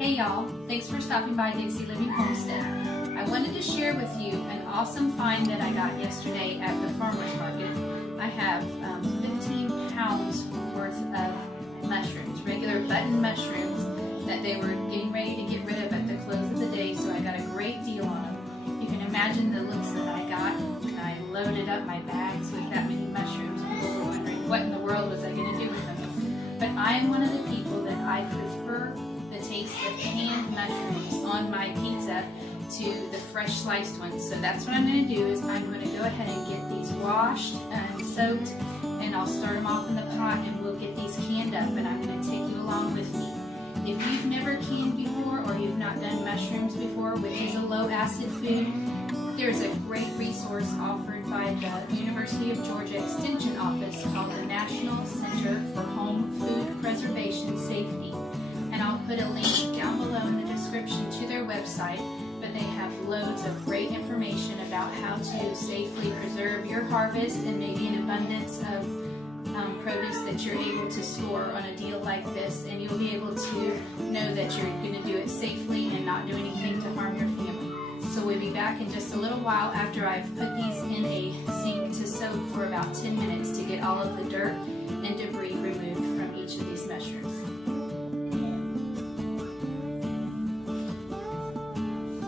Hey y'all, thanks for stopping by Dixie Living Homestead. I wanted to share with you an awesome find that I got yesterday at the farmer's market. I have 15 pounds worth of mushrooms, regular button mushrooms that they were getting ready to get rid of at the close of the day, so I got a great deal on them. You can imagine the looks that I got when I loaded up my bags with that many mushrooms. People were wondering what in the world was I going to do with them. But I am one of the people that I prefer the taste of canned mushrooms on my pizza to the fresh sliced ones. So that's what I'm going to do is I'm going to go ahead and get these washed and soaked, and I'll start them off in the pot and we'll get these canned up, and I'm going to take you along with me. If you've never canned before or you've not done mushrooms before, which is a low acid food, there's a great resource offered by the University of Georgia Extension Office called the National Center for Home Food Preservation Safety. And I'll put a link down below in the description to their website, but they have loads of great information about how to safely preserve your harvest and maybe an abundance of produce that you're able to store on a deal like this, and you'll be able to know that you're going to do it safely and not do anything to harm your family. So we'll be back in just a little while after I've put these in a sink to soak for about 10 minutes to get all of the dirt and debris removed from each of these mushrooms.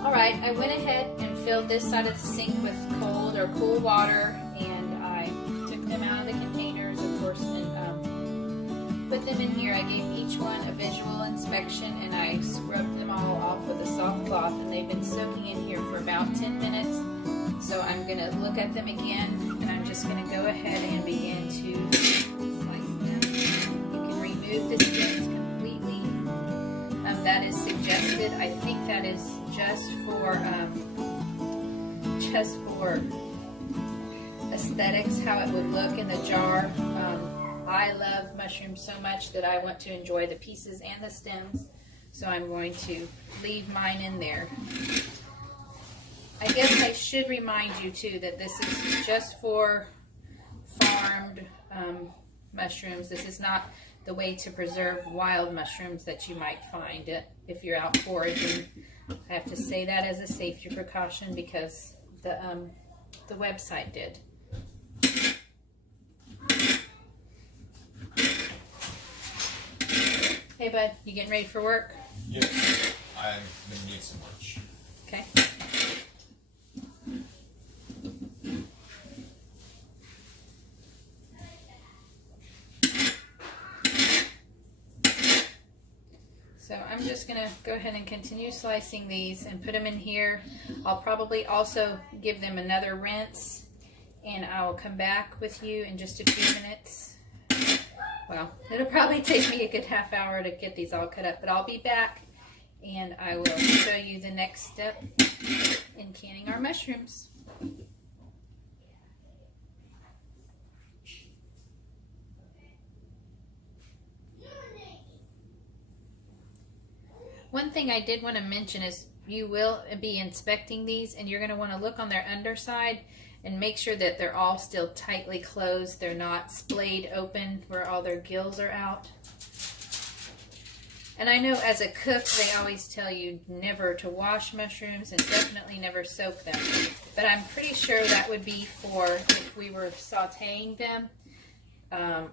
Alright, I went ahead and filled this side of the sink with cold or cool water, and I took them out of the containers, of course, and put them in here. I gave each one a visual inspection, and I scrubbed them all off with a soft cloth, and they've been soaking in here for about 10 minutes. So I'm going to look at them again, and I'm just going to go ahead and begin to slice them. You can remove the skins completely. That is suggested. I think that is just for aesthetics, how it would look in the jar. I love mushrooms so much that I want to enjoy the pieces and the stems, so I'm going to leave mine in there. I guess I should remind you too that this is just for farmed mushrooms. This is not the way to preserve wild mushrooms that you might find if you're out foraging. I have to say that as a safety precaution because the website did. Hey bud, you getting ready for work? Yes, I'm gonna need some lunch. Okay. So I'm just going to go ahead and continue slicing these and put them in here. I'll probably also give them another rinse, and I will come back with you in just a few minutes. Well, it'll probably take me a good half hour to get these all cut up, but I'll be back and I will show you the next step in canning our mushrooms. One thing I did want to mention is you will be inspecting these, and you're going to want to look on their underside and make sure that they're all still tightly closed. They're not splayed open where all their gills are out. And I know as a cook they always tell you never to wash mushrooms and definitely never soak them. But I'm pretty sure that would be for if we were sauteing them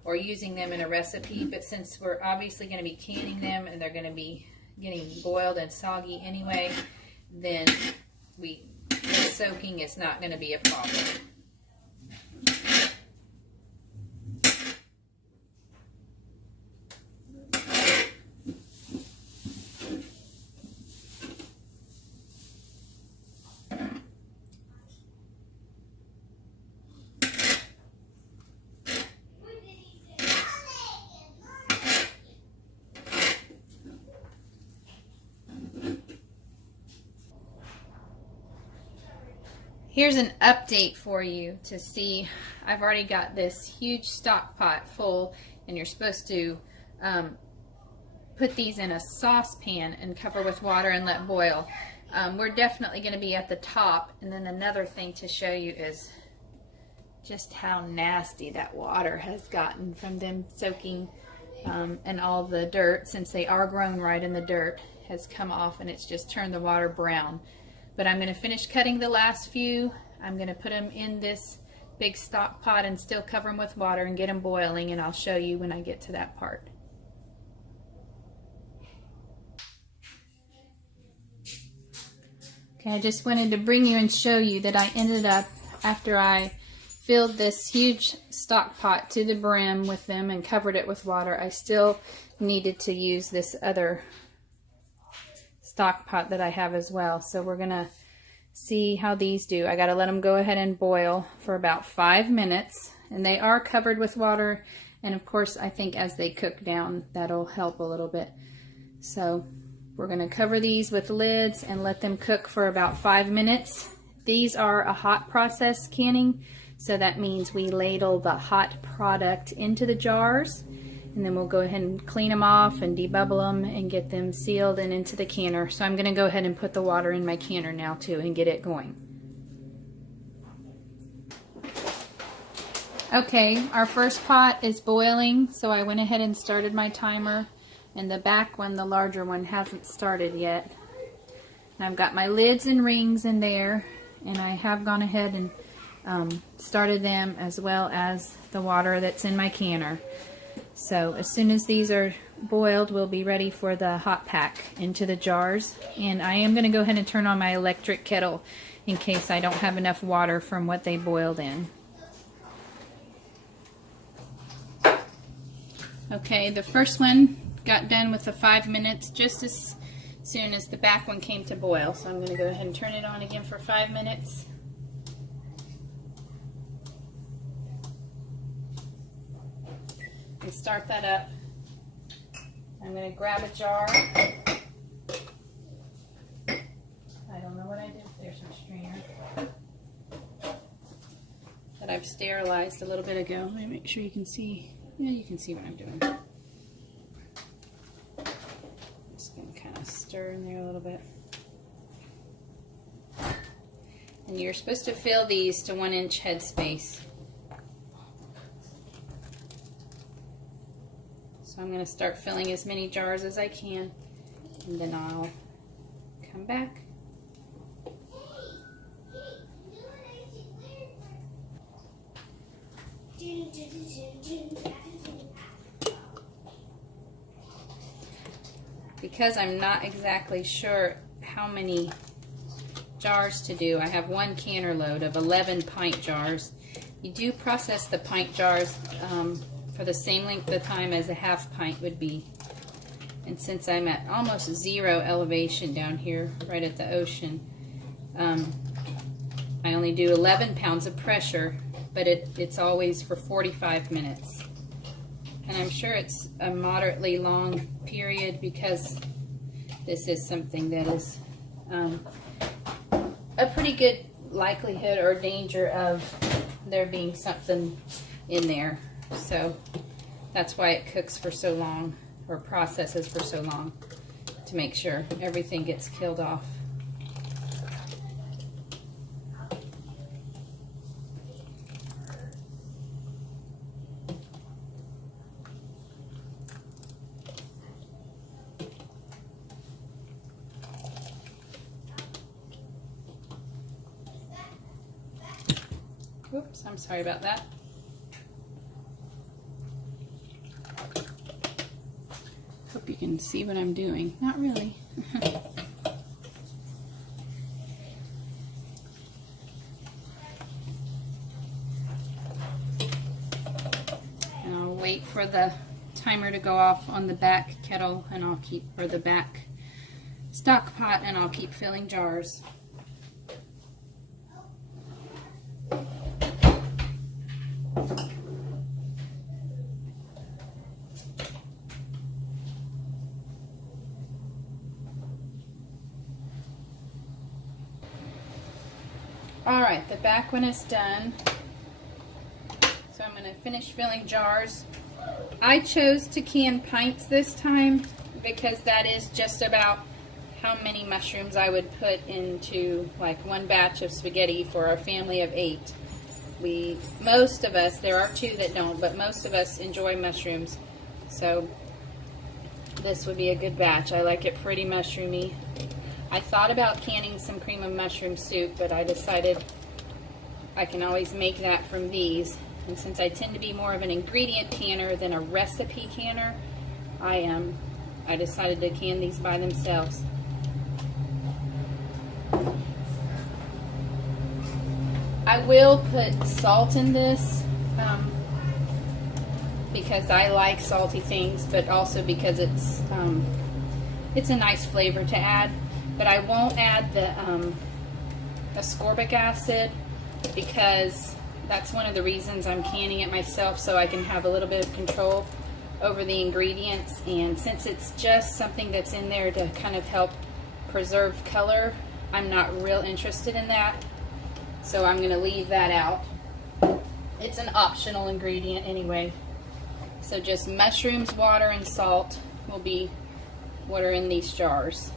or using them in a recipe. But since we're obviously going to be canning them and they're going to be getting boiled and soggy anyway, then the soaking is not going to be a problem. Here's an update for you to see. I've already got this huge stock pot full, and you're supposed to put these in a saucepan and cover with water and let boil. We're definitely going to be at the top, and then another thing to show you is just how nasty that water has gotten from them soaking and all the dirt, since they are grown right in the dirt, has come off and it's just turned the water brown. But I'm going to finish cutting the last few. I'm going to put them in this big stock pot and still cover them with water and get them boiling, and I'll show you when I get to that part. Okay, I just wanted to bring you and show you that I ended up, after I filled this huge stock pot to the brim with them and covered it with water, I still needed to use this other stock pot that I have as well. So we're going to see how these do. I got to let them go ahead and boil for about 5 minutes, and they are covered with water, and of course I think as they cook down that'll help a little bit. So we're going to cover these with lids and let them cook for about 5 minutes. These are a hot process canning, so that means we ladle the hot product into the jars, and then we'll go ahead and clean them off and debubble them and get them sealed and into the canner. So I'm going to go ahead and put the water in my canner now too and get it going. Okay, our first pot is boiling, so I went ahead and started my timer, and the back one, the larger one, hasn't started yet. And I've got my lids and rings in there, and I have gone ahead and started them, as well as the water that's in my canner. So as soon as these are boiled, we'll be ready for the hot pack into the jars. And I am going to go ahead and turn on my electric kettle in case I don't have enough water from what they boiled in. Okay, the first one got done with the 5 minutes just as soon as the back one came to boil. So I'm going to go ahead and turn it on again for 5 minutes. And start that up. I'm going to grab a jar. I don't know what I did. There's some strainer that I've sterilized a little bit ago. Let me make sure you can see. Yeah, you can see what I'm doing. Just going to kind of stir in there a little bit. And you're supposed to fill these to 1 inch headspace. So I'm going to start filling as many jars as I can, and then I'll come back. Because I'm not exactly sure how many jars to do, I have 1 canner load of 11 pint jars. You do process the pint jars for the same length of time as a half pint would be. And since I'm at almost 0 elevation down here, right at the ocean, I only do 11 pounds of pressure, but it's always for 45 minutes. And I'm sure it's a moderately long period because this is something that is a pretty good likelihood or danger of there being something in there. So that's why it cooks for so long, or processes for so long, to make sure everything gets killed off. Oops, I'm sorry about that. Hope you can see what I'm doing. Not really. And I'll wait for the timer to go off on the back kettle, and I'll keep, or the back stock pot, and I'll keep filling jars. Alright, the back one is done. So I'm going to finish filling jars. I chose to can pints this time because that is just about how many mushrooms I would put into like 1 batch of spaghetti for our family of 8. Most of us, there are 2 that don't, but most of us enjoy mushrooms. So this would be a good batch. I like it pretty mushroomy. I thought about canning some cream of mushroom soup, but I decided I can always make that from these. And since I tend to be more of an ingredient canner than a recipe canner, I decided to can these by themselves. I will put salt in this because I like salty things, but also because it's a nice flavor to add. But I won't add the ascorbic acid because that's one of the reasons I'm canning it myself, so I can have a little bit of control over the ingredients. And since it's just something that's in there to kind of help preserve color, I'm not real interested in that, so I'm going to leave that out. It's an optional ingredient anyway. So just mushrooms, water, and salt will be what are in these jars.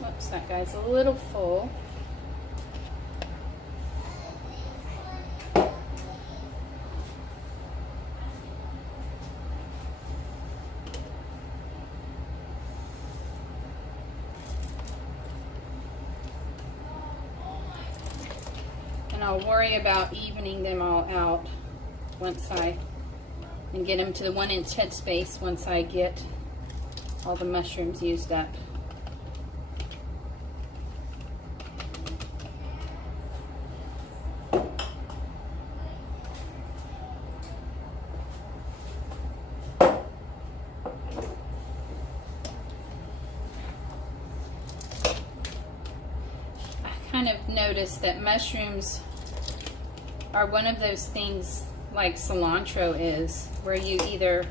Whoops, that guy's a little full. And I'll worry about evening them all out and get them to the 1-inch headspace once I get all the mushrooms used up. Kind of noticed that mushrooms are one of those things like cilantro is, where you either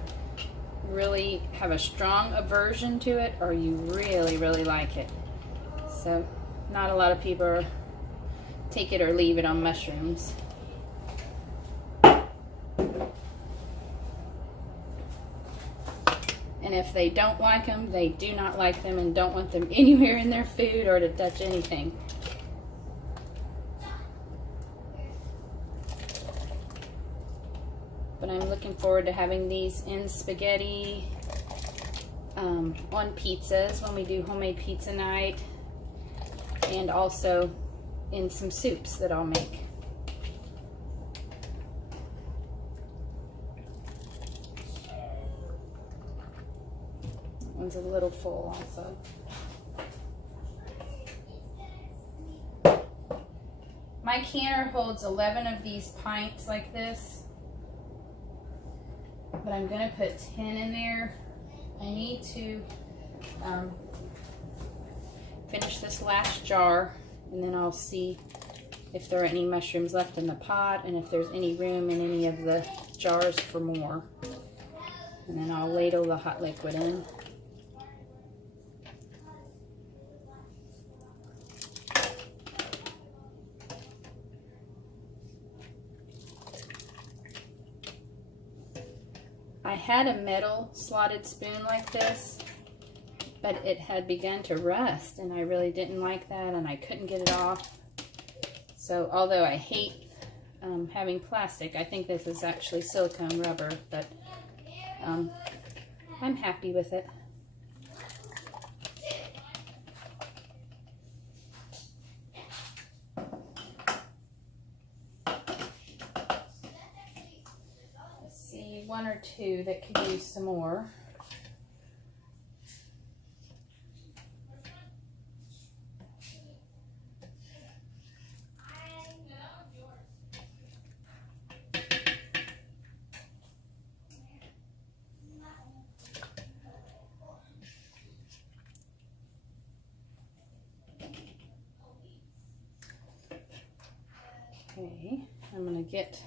really have a strong aversion to it or you really, really like it. So not a lot of people take it or leave it on mushrooms. And if they don't like them, they do not like them and don't want them anywhere in their food or to touch anything. But I'm looking forward to having these in spaghetti, on pizzas when we do homemade pizza night, and also in some soups that I'll make. That one's a little full also. My canner holds 11 of these pints like this, but I'm going to put 10 in there. I need to finish this last jar, and then I'll see if there are any mushrooms left in the pot and if there's any room in any of the jars for more. And then I'll ladle the hot liquid in. I had a metal slotted spoon like this, but it had begun to rust, and I really didn't like that, and I couldn't get it off. So although I hate having plastic, I think this is actually silicone rubber, but I'm happy with it. One or two that could use some more. Okay, I'm going to get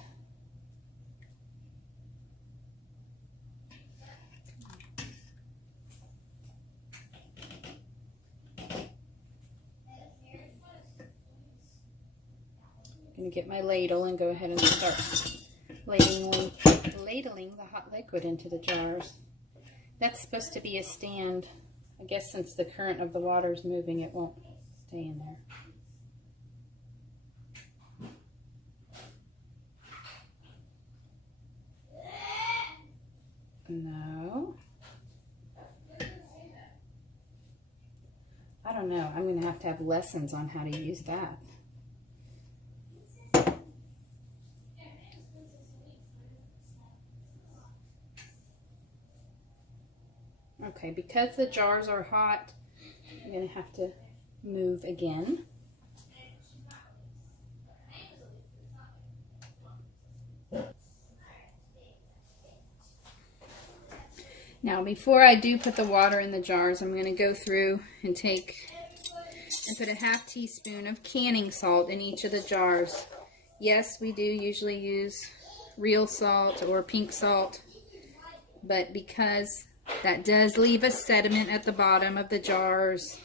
my ladle and go ahead and start ladling the hot liquid into the jars. That's supposed to be a stand. I guess since the current of the water is moving, it won't stay in there. No. I don't know. I'm going to have lessons on how to use that. Okay, because the jars are hot, I'm going to have to move again. Now, before I do put the water in the jars, I'm going to go through and put a half teaspoon of canning salt in each of the jars. Yes, we do usually use real salt or pink salt, but because that does leave a sediment at the bottom of the jars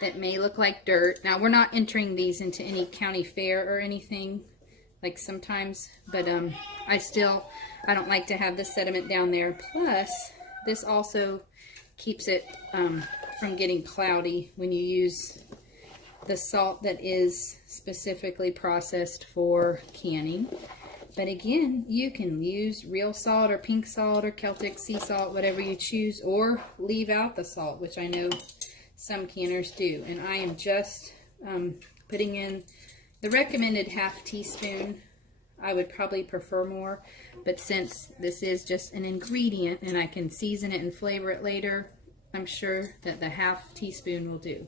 that may look like dirt. Now, we're not entering these into any county fair or anything like sometimes, but I don't like to have the sediment down there. Plus, this also keeps it from getting cloudy when you use the salt that is specifically processed for canning. But again, you can use real salt or pink salt or Celtic sea salt, whatever you choose, or leave out the salt, which I know some canners do. And I am just putting in the recommended half teaspoon. I would probably prefer more, but since this is just an ingredient and I can season it and flavor it later, I'm sure that the half teaspoon will do.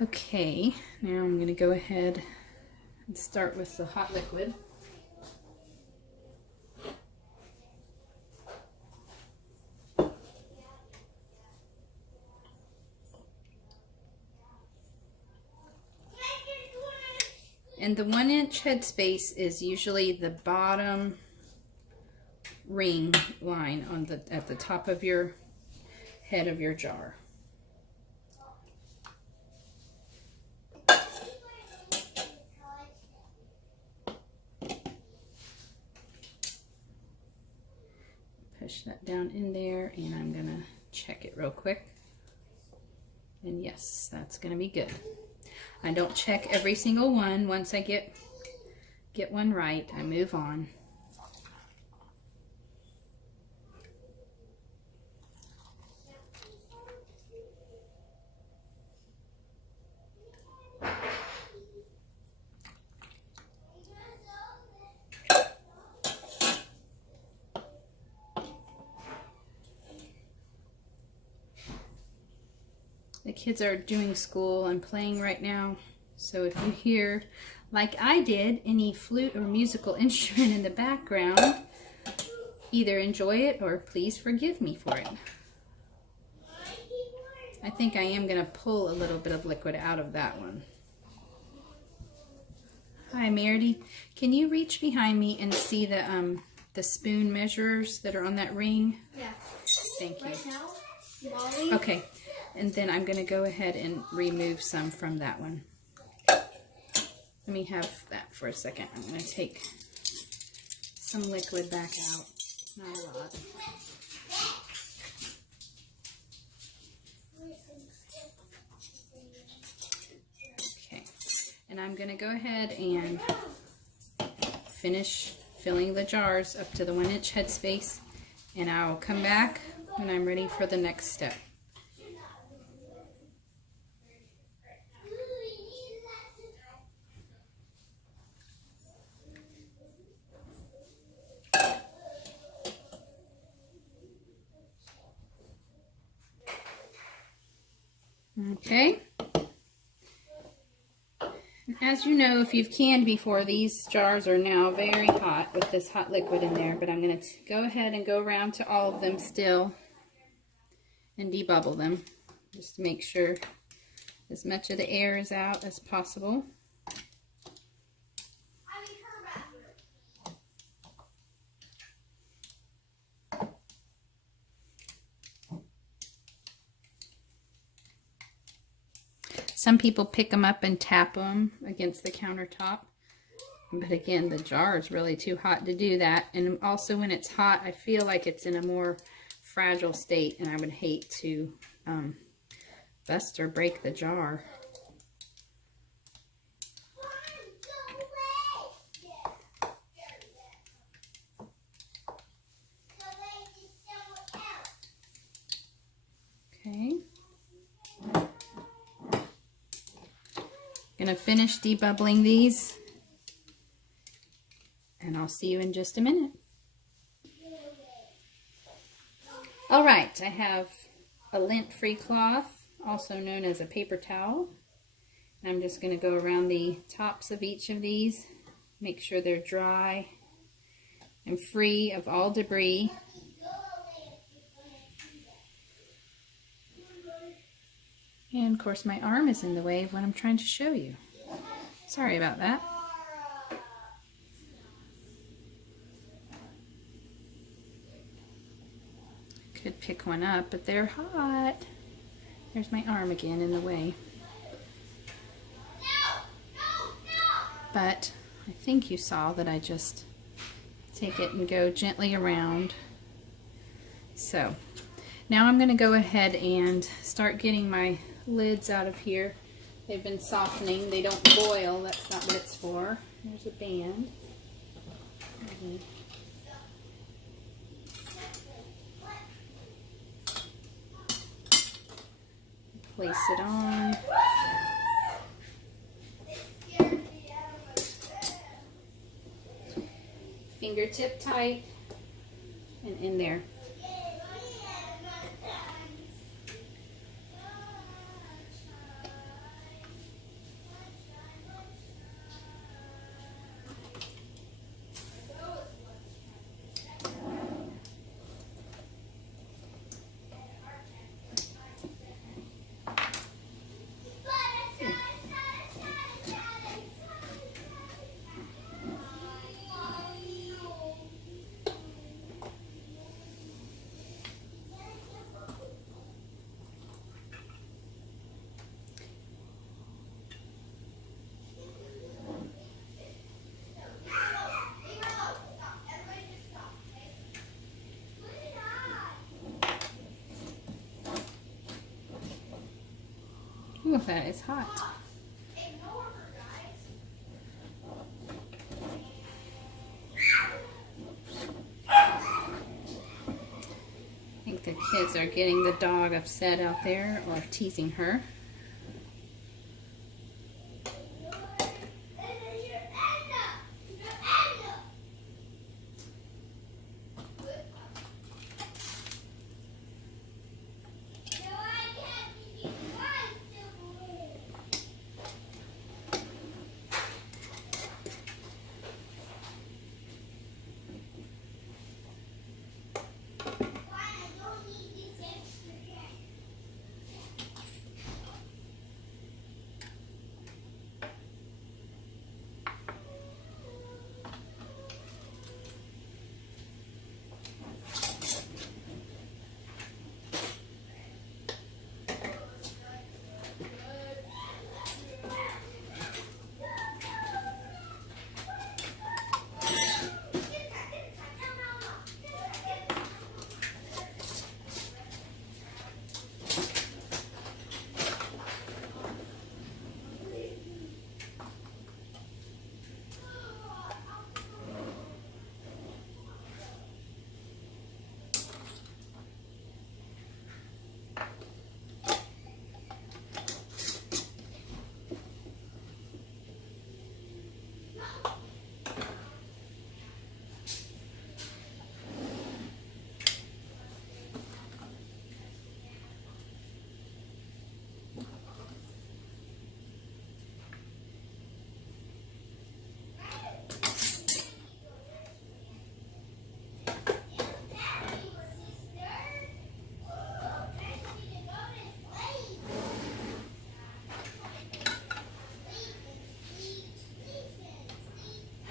Okay, now I'm going to go ahead and start with the hot liquid. And the 1-inch headspace is usually the bottom ring line on at the top of your head of your jar. Push that down in there, and I'm gonna check it real quick. And yes, that's gonna be good. I don't check every single one. Once I get one right, I move on. The kids are doing school and playing right now, so if you hear, like I did, any flute or musical instrument in the background, either enjoy it or please forgive me for it. I think I am going to pull a little bit of liquid out of that one. Hi, Meredith. Can you reach behind me and see the spoon measurers that are on that ring? Yeah. Thank you. Right now, Molly. Okay. And then I'm going to go ahead and remove some from that one. Let me have that for a second. I'm going to take some liquid back out. Not a lot. Okay. And I'm going to go ahead and finish filling the jars up to the 1-inch headspace. And I'll come back when I'm ready for the next step. Okay, as you know, if you've canned before, these jars are now very hot with this hot liquid in there, but I'm going to go ahead and go around to all of them still and debubble them, just to make sure as much of the air is out as possible. Some people pick them up and tap them against the countertop. But again, the jar is really too hot to do that. And also when it's hot, I feel like it's in a more fragile state, and I would hate to bust or break the jar. Okay. Gonna finish debubbling these, and I'll see you in just a minute. All right, I have a lint-free cloth, also known as a paper towel. And I'm just gonna go around the tops of each of these, make sure they're dry and free of all debris. And of course my arm is in the way of what I'm trying to show you. Sorry about that. Could pick one up, but they're hot. There's my arm again in the way. But I think you saw that I just take it and go gently around. So now I'm going to go ahead and start getting my lids out of here. They've been softening. They don't boil. That's not what it's for. There's a band. Place it on. Fingertip tight and in there. Ooh, that is hot. I think the kids are getting the dog upset out there or teasing her.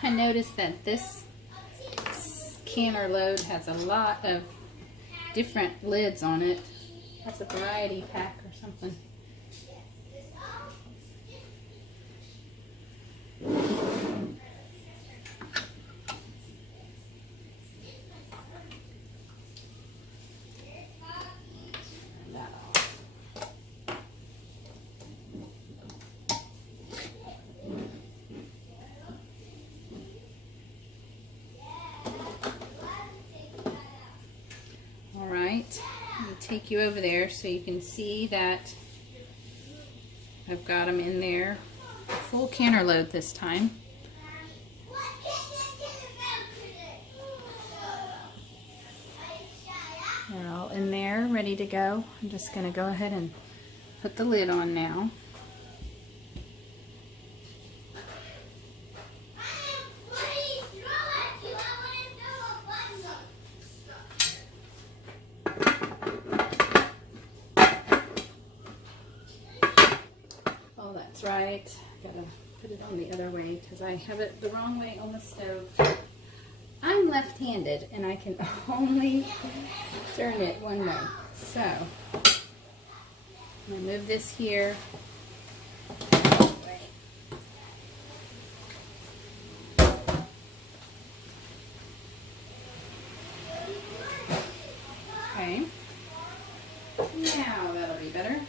I noticed that this canner load has a lot of different lids on it. That's a variety pack or something. take you over there so you can see that I've got them in there. A full canner load this time. They're all in there, ready to go. I'm just going to go ahead and put the lid on now. Oh, that's right. Gotta put it on the other way because I have it the wrong way on the stove. I'm left-handed and I can only turn it one way. So, I'm going to move this here. Okay. Now that'll be better.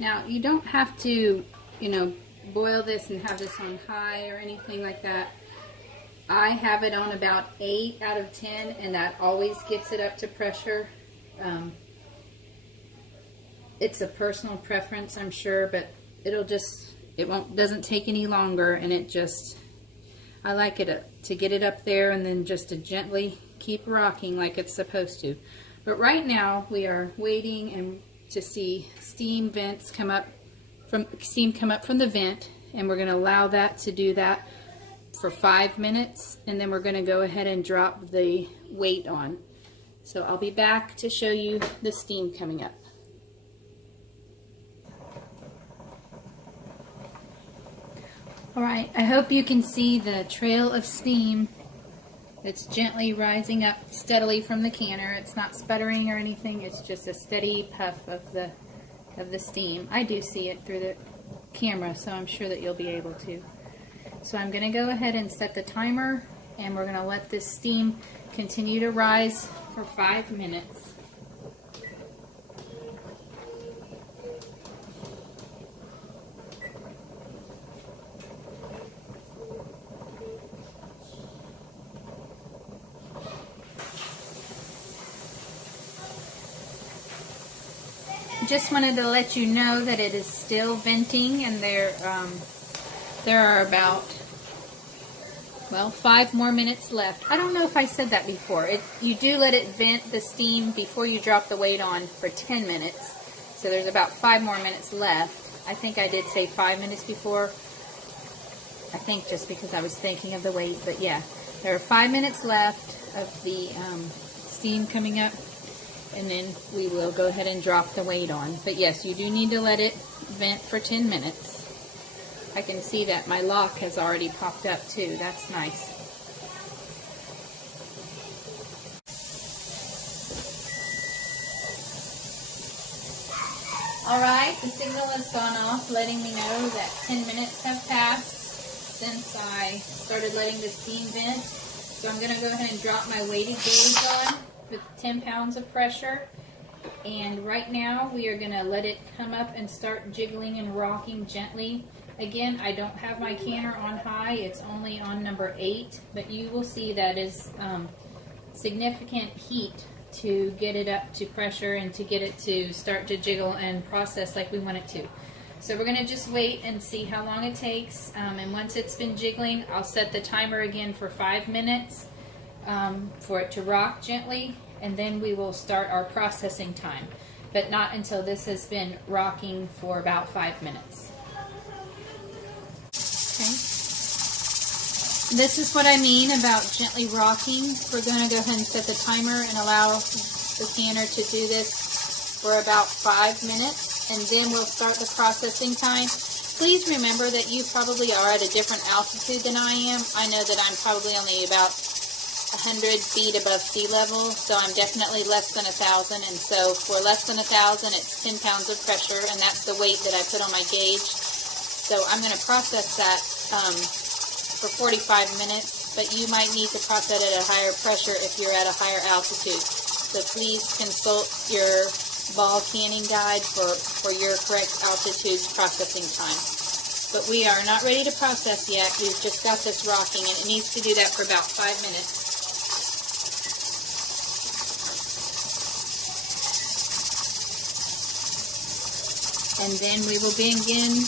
Now, you don't have to, boil this and have this on high or anything like that. I have it on about 8 out of 10, and that always gets it up to pressure. It's a personal preference, I'm sure, but doesn't take any longer, and I like it to get it up there and then just to gently keep rocking like it's supposed to. But right now, we are waiting to see steam come up from the vent, and we're going to allow that to do that for 5 minutes, and then we're going to go ahead and drop the weight on. So I'll be back to show you the steam coming up. Alright, I hope you can see the trail of steam. It's gently rising up steadily from the canner. It's not sputtering or anything. It's just a steady puff of the steam. I do see it through the camera, so I'm sure that you'll be able to. So I'm going to go ahead and set the timer, and we're going to let this steam continue to rise for 5 minutes. Just wanted to let you know that it is still venting, and there are about 5 more minutes left. I don't know if I said that before. You do let it vent the steam before you drop the weight on for 10 minutes. So there's about 5 more minutes left. I think I did say 5 minutes before. I think just because I was thinking of the weight, but yeah, there are 5 minutes left of the steam coming up. And then we will go ahead and drop the weight on. But yes, you do need to let it vent for 10 minutes. I can see that my lock has already popped up too. That's nice. Alright, the signal has gone off, letting me know that 10 minutes have passed since I started letting the steam vent. So I'm going to go ahead and drop my weighted gauge on with 10 pounds of pressure, and right now we are going to let it come up and start jiggling and rocking gently. Again, I don't have my canner on high, it's only on number 8, but you will see that is significant heat to get it up to pressure and to get it to start to jiggle and process like we want it to. So we're going to just wait and see how long it takes, and once it's been jiggling, I'll set the timer again for 5 minutes. For it to rock gently, and then we will start our processing time, but not until this has been rocking for about 5 minutes. Okay. This is what I mean about gently rocking. We're going to go ahead and set the timer and allow the canner to do this for about 5 minutes, and then we'll start the processing time. Please remember that you probably are at a different altitude than I am. I know that I'm probably only about 100 feet above sea level, so I'm definitely less than 1,000, and so for less than 1,000 it's 10 pounds of pressure, and that's the weight that I put on my gauge. So I'm going to process that for 45 minutes, but you might need to process it at a higher pressure if you're at a higher altitude. So please consult your ball canning guide for your correct altitude processing time. But we are not ready to process yet. We've just got this rocking, and it needs to do that for about 5 minutes. And then we will begin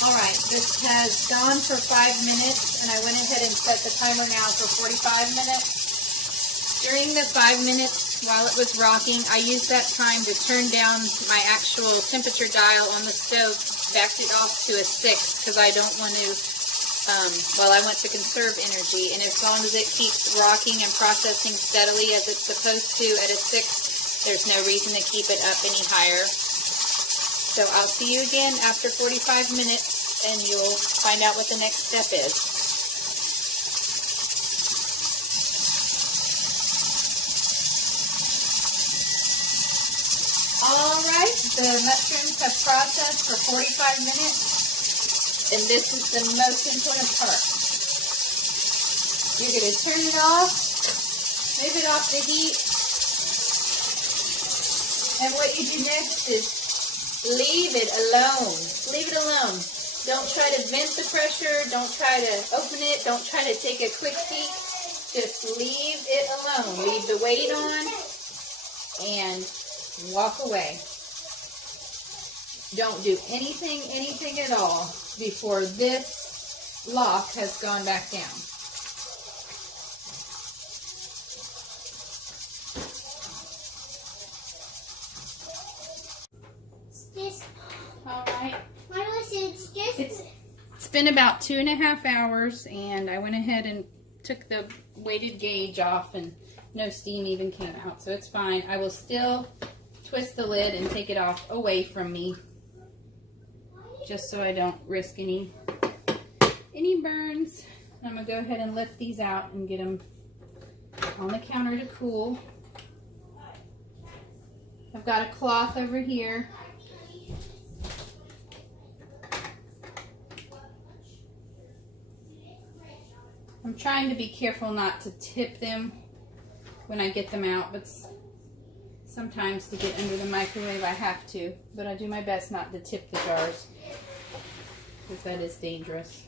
Alright, this has gone for 5 minutes, and I went ahead and set the timer now for 45 minutes. During the 5 minutes while it was rocking, I used that time to turn down my actual temperature dial on the stove, backed it off to a 6 because I don't want to, I want to conserve energy, and as long as it keeps rocking and processing steadily as it's supposed to at a 6, there's no reason to keep it up any higher. So I'll see you again after 45 minutes, and you'll find out what the next step is. Alright, the mushrooms have processed for 45 minutes, and this is the most important part. You're going to turn it off, move it off the heat, and what you do next is leave it alone. Leave it alone. Don't try to vent the pressure. Don't try to open it. Don't try to take a quick peek. Just leave it alone. Leave the weight on and walk away. Don't do anything at all before this lock has gone back down. Alright. It's been about 2.5 hours, and I went ahead and took the weighted gauge off, and no steam even came out, so it's fine. I will still twist the lid and take it off away from me, just so I don't risk any burns. I'm going to go ahead and lift these out and get them on the counter to cool. I've got a cloth over here. I'm trying to be careful not to tip them when I get them out, but sometimes to get under the microwave I have to. But I do my best not to tip the jars, because that is dangerous.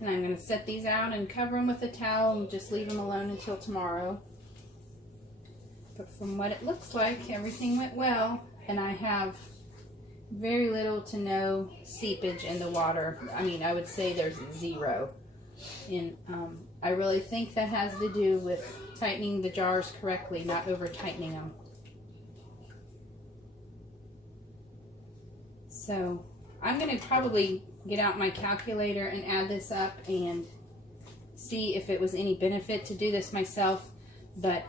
And I'm going to set these out and cover them with a towel and just leave them alone until tomorrow. But from what it looks like, everything went well, and I have very little to no seepage in the water. I mean, I would say there's 0. And I really think that has to do with tightening the jars correctly, not over tightening them. So I'm going to probably get out my calculator and add this up and see if it was any benefit to do this myself. But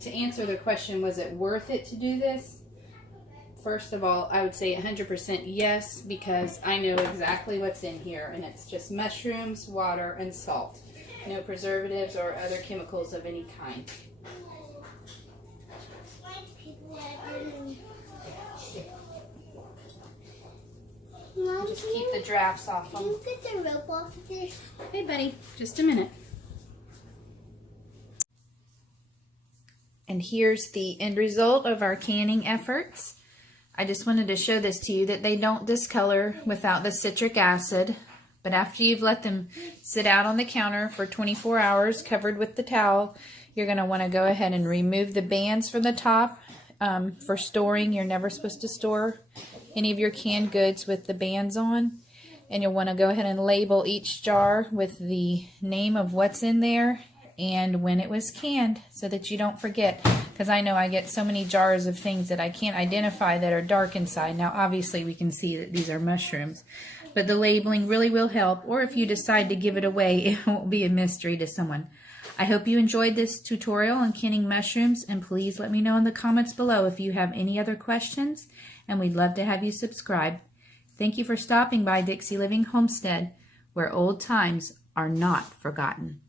to answer the question, was it worth it to do this? First of all, I would say 100% yes, because I know exactly what's in here, and it's just mushrooms, water, and salt. No preservatives or other chemicals of any kind. Mom, just keep the drafts off them. Can you get the rope off of this? Hey, buddy, just a minute. And here's the end result of our canning efforts. I just wanted to show this to you, that they don't discolor without the citric acid. But after you've let them sit out on the counter for 24 hours covered with the towel, you're going to want to go ahead and remove the bands from the top for storing. You're never supposed to store any of your canned goods with the bands on. And you'll want to go ahead and label each jar with the name of what's in there and when it was canned, so that you don't forget. Because I know I get so many jars of things that I can't identify that are dark inside. Now obviously we can see that these are mushrooms, but the labeling really will help. Or if you decide to give it away, it won't be a mystery to someone. I hope you enjoyed this tutorial on canning mushrooms, and please let me know in the comments below if you have any other questions, and we'd love to have you subscribe. Thank you for stopping by Dixie Living Homestead, where old times are not forgotten.